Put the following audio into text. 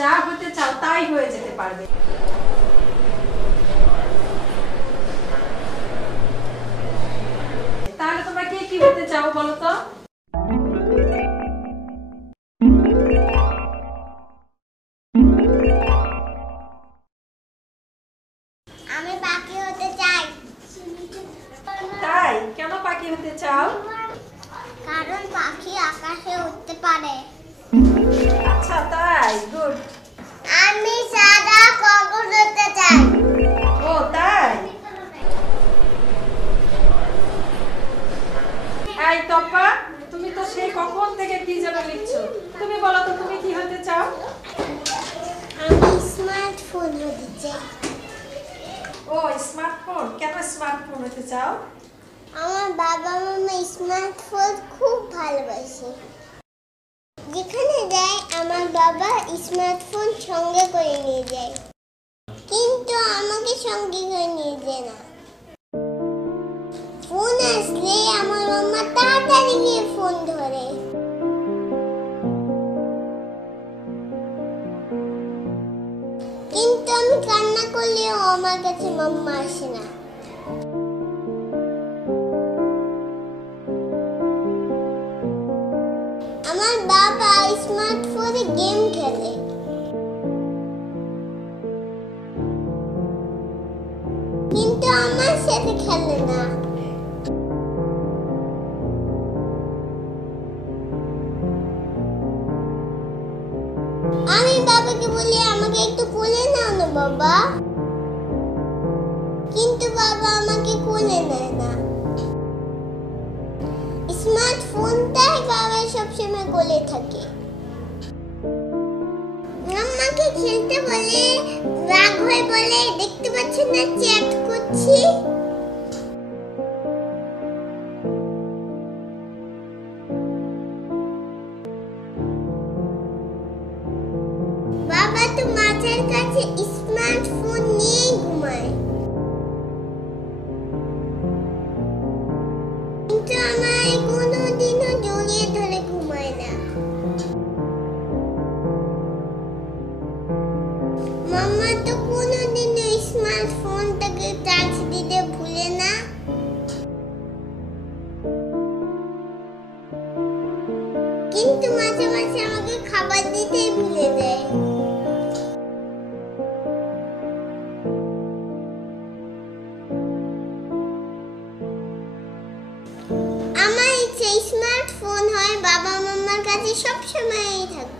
যা হতে চাও তাই হয়ে যেতে পারবে। তাহলে তোমরা কে কি হতে চাও বলো তো? আমি পাখি হতে চাই। তাই? কেন পাখি হতে চাও? কারণ পাখি আকাশে উড়তে পারে। আচ্ছা তাই, গুড। আমি সাদা কখন হতে চাই। ও তাই? এই তপা, তুমি তো সেই কখন থেকে কি যেন লিখছো, তুমি বলো তো তুমি কি হতে চাও? আমি স্মার্টফোন হতে চাই। ও স্মার্টফোন, কেন স্মার্টফোন হতে চাও? আমার বাবা মামা স্মার্টফোন খুব ভালোবাসে। যেখানে যায় আমার বাবা স্মার্টফোন সঙ্গে করে নিয়ে যায়, কিন্তু আমাকে সঙ্গে করে নিয়ে যায় না। ফোন আসলে আমার মামা তাড়াতাড়ি গিয়ে ফোন ধরে, কিন্তু আমি কান্না করলেও আমার কাছে মাম্মা আসে না। আমার বাবা স্মার্টফোনে গেম খেলে, কিন্তু আমার সাথে খেলে না। আমি বাবাকে বলি আমাকে একটু কোলে নাও না বাবা, কিন্তু বাবা আমাকে কোলে নেয় না। স্মার্টফোনটাই বাবা সবসময় কোলে থাকে। আমাকে খেলতে বলে, রাগ হয়ে বলে দেখতে পাচ্ছেন না চ্যাট করছি। বাবা তো মাথার কাছে স্মার্টফোন নিয়ে ঘুমায়, কিন্তু আমায় কোনোদিনও জড়িয়ে ধরে ঘুমায় না। মাম্মা তো কোনোদিনও স্মার্টফোনটাকে চার্জ দিতে ভুলে না, কিন্তু মাঝে মাঝে আমাকে খাবার দিতেই ভুলে যায়। আমার ইচ্ছে স্মার্টফোন হয় বাবা মাম্মার কাছে সবসময়ই থাকবে।